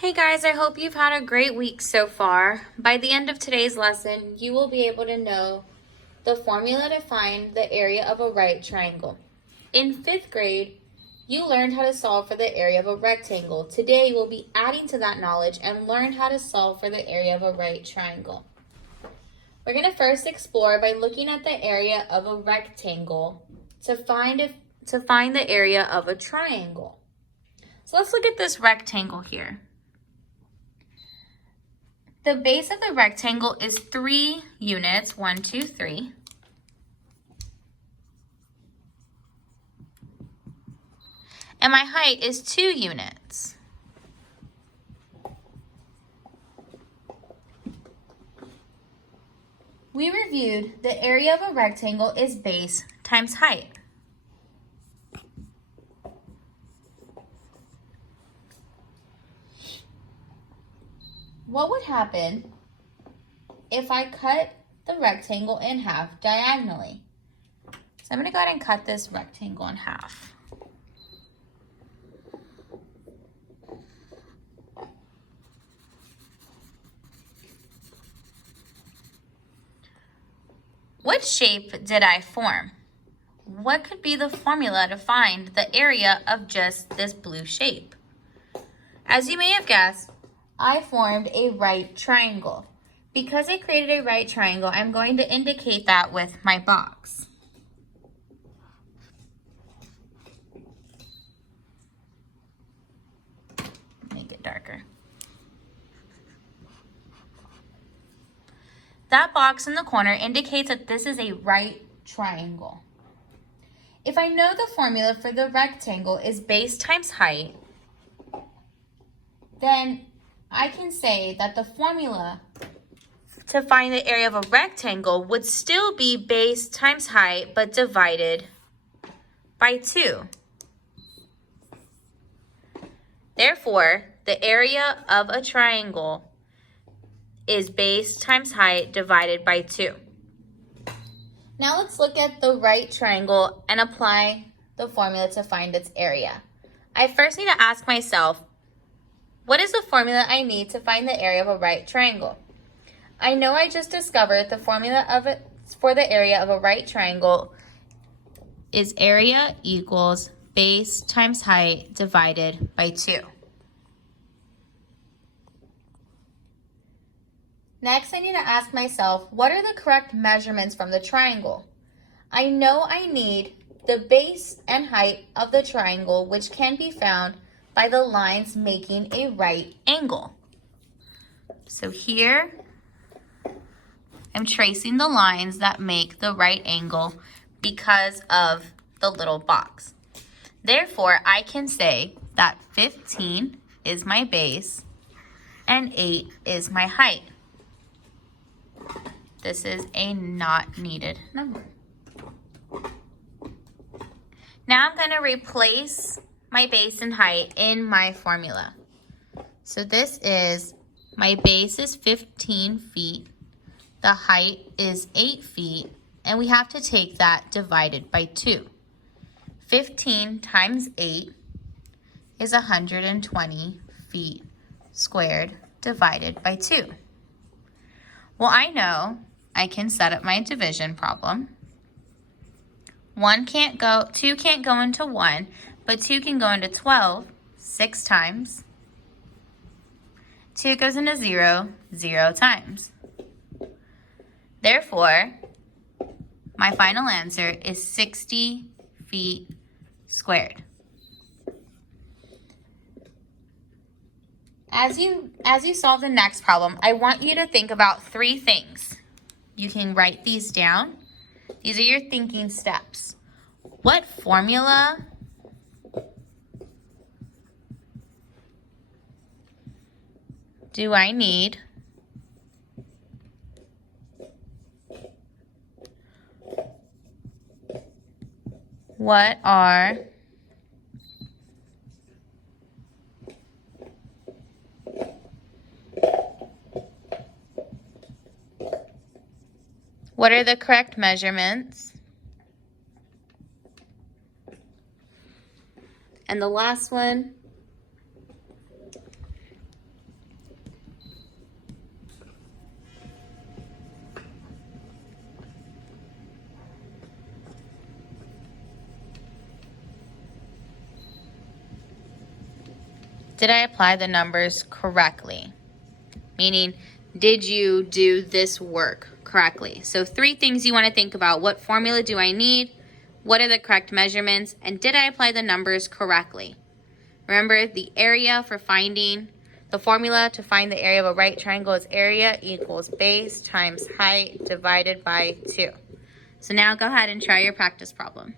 Hey guys, I hope you've had a great week so far. By the end of today's lesson, you will be able to know the formula to find the area of a right triangle. In 5th grade, you learned how to solve for the area of a rectangle. Today, we'll be adding to that knowledge and learn how to solve for the area of a right triangle. We're going to first explore by looking at the area of a rectangle to find the area of a triangle. So let's look at this rectangle here. The base of the rectangle is 3 units, 1, 2, 3. And my height is 2 units. We reviewed the area of a rectangle is base times height. What would happen if I cut the rectangle in half diagonally? So I'm going to go ahead and cut this rectangle in half. What shape did I form? What could be the formula to find the area of just this blue shape? As you may have guessed, I formed a right triangle. Because I created a right triangle, I'm going to indicate that with my box. Make it darker. That box in the corner indicates that this is a right triangle. If I know the formula for the rectangle is base times height, then I can say that the formula to find the area of a rectangle would still be base times height, but divided by 2. Therefore, the area of a triangle is base times height divided by 2. Now let's look at the right triangle and apply the formula to find its area. I first need to ask myself, what is the formula I need to find the area of a right triangle? I know I just discovered the formula for the area of a right triangle is area equals base times height divided by 2. Next, I need to ask myself, what are the correct measurements from the triangle? I know I need the base and height of the triangle, which can be found by the lines making a right angle. So here, I'm tracing the lines that make the right angle because of the little box. Therefore, I can say that 15 is my base and 8 is my height. This is a not needed number. Now I'm going to replace my base and height in my formula. So this is, my base is 15 feet, the height is 8 feet, and we have to take that divided by 2. 15 times 8 is 120 feet squared divided by 2. Well, I know I can set up my division problem. 2 can't go into 1, but 2 can go into 12 6 times. 2 goes into 0 0 times. Therefore, my final answer is 60 feet squared. As you solve the next problem, I want you to think about 3 things. You can write these down. These are your thinking steps. What formula do I need what are the correct measurements? And the last one, Did I apply the numbers correctly? Meaning, did you do this work correctly? So 3 things you want to think about. What formula do I need? What are the correct measurements? And did I apply the numbers correctly? Remember, the area for finding the formula to find the area of a right triangle is area equals base times height divided by 2. So now go ahead and try your practice problem.